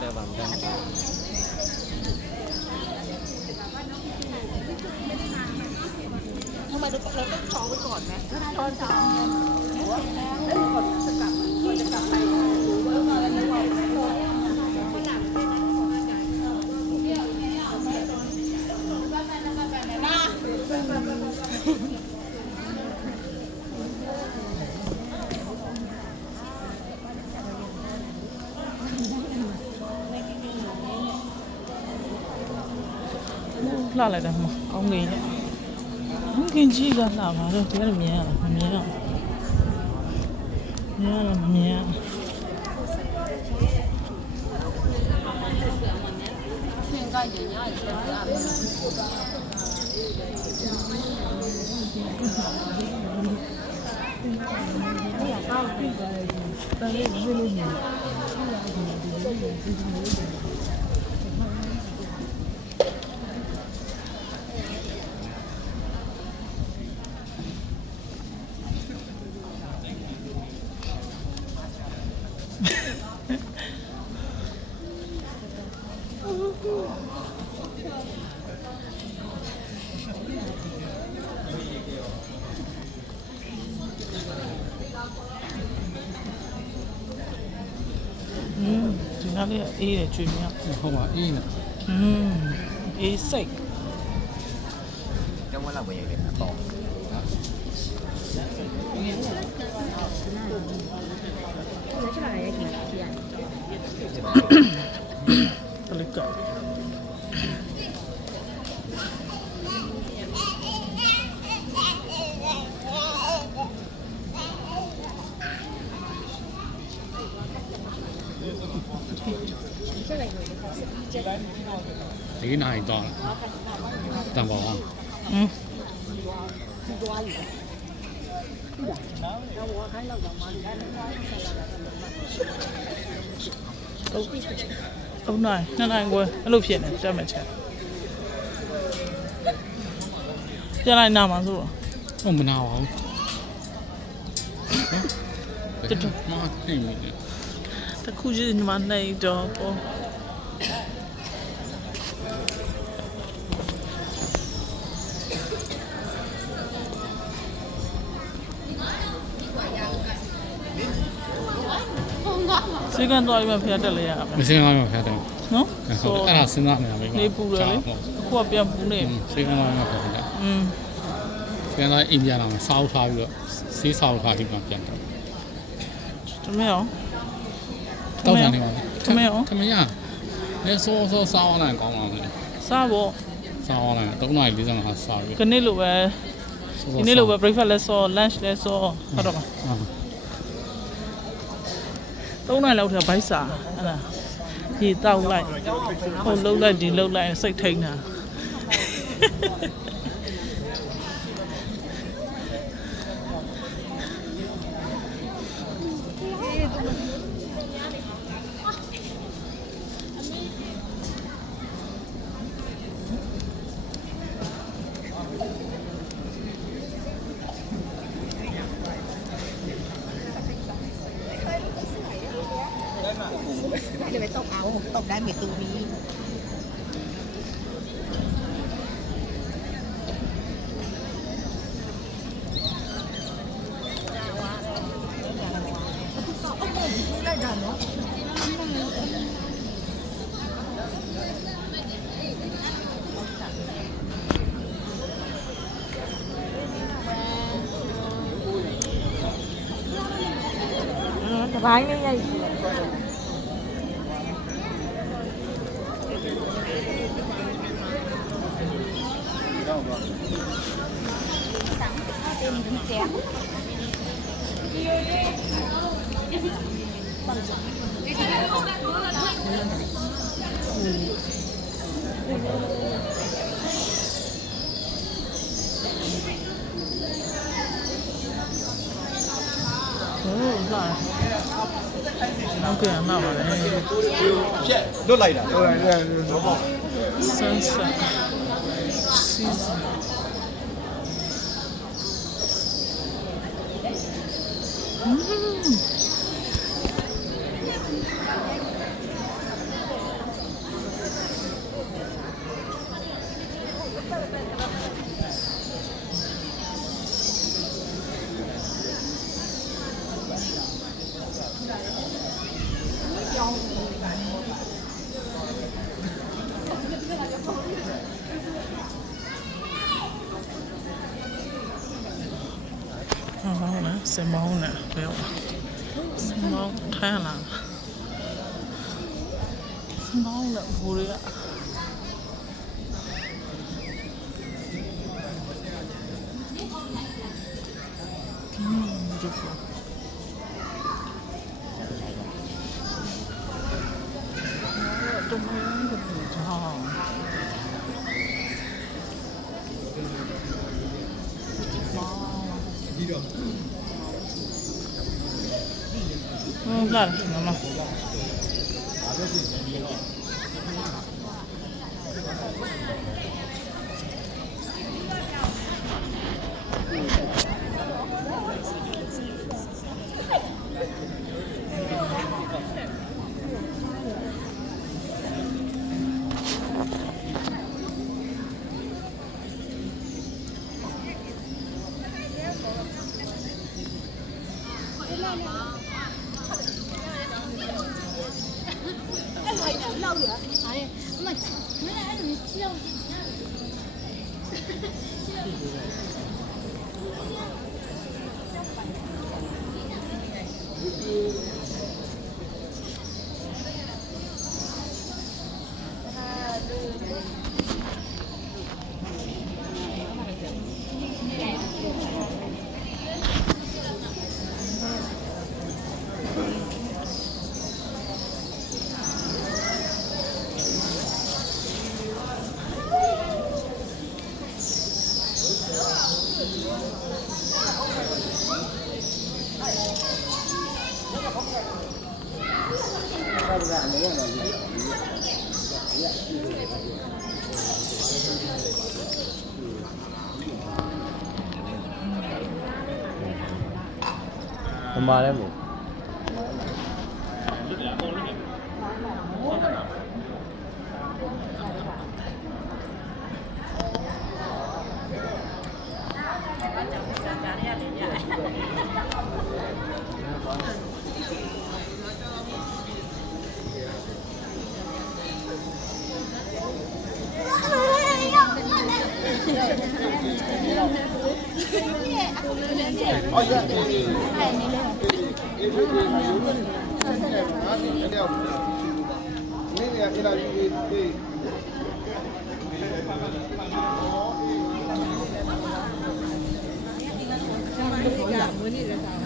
ได้บางท่านทำไมเราต้องจองไว้ก่อนไหมตอนจองแล้วก่อนจะกลับไปလှလိုက်တာမှာကောင်းကင်နဲ့ခင်ကြီးကလှပါတော့ဒီကမြင်ရတာမမြင်ရမမြင်ရ现在人家也是这样。ဒီနားလေးအေးတယ်ကျွေးမြောက် ဟုတ်ပါအေးနေ အေးစိတ် ကျောင်းဝလာဝင်ရတယ်တော့ တလကဒီနိုင်တော့တန်ပါအောင်3 နိုင်2နိုင်ခွဲအဲ့လိုဖြစ်နေတက်မယ်ချက်ပြန်လိုက်နာမှာဆိုတော့ ဟုတ်မနာပါဘူးတက်တော့မနိုင်ဘူး တခုချင်းညီမနေတော့ပေါ့စေကန်တော့ဒီမှာဖျက်တက်လေရအောင် မစင်းအောင်ဖျက်တယ် နော် ဟုတ်အဲ့ဒါစဉ်းစားနေတာပဲ နေပူတယ်လေအခုကပြန်ပူနေ စေကန်းအောင်ဖျက်တယ် စေကန်းအိမ်ပြန်လာစောက်ထားပြီးတော့ဆေးစောက်ထားပြီးမှပြန်တယ် တမဲအောင် တောက်ချင်နေပါ တမဲအောင် ခမရလဲစောစောင်းအောင်ကောင်းအောင်လေ စားဖို့ စောင်းအောင်3 နာရီ 45 စားပြီး ခဏလိုပဲဒီနေ့လိုပဲ breakfast လဲစော lunch လဲစောဟုတ်တော့ပါ3 နိုင်လောက်ထဘိုက်စာအဲ့ဒါရေတောက်လိုက်ဟိုလှုပ်လိုက်ဒီလှုပ်လိုက်စိတ်ထိန်တာจะไปตกเอาตกได้ไม่ตูนี้ได้กันเนาะสบายไม่ใหญ่ဟုတ်ကဲ့နောက်ပါလေ ဖြက်လွတ်လိုက်တာလွတ်လိုက်တယ်တော့ပေါ့ sunset season တ ဘာလဲစင်မောင်းနဲ့ပြောစင်မောင်းထိုင်လာစင်မောင်းနဲ့ဘူရီကဒီဖာတော့မင်းတို့ကြောင်းClaro, mamá. Mà đấy một Muốn đi là sao?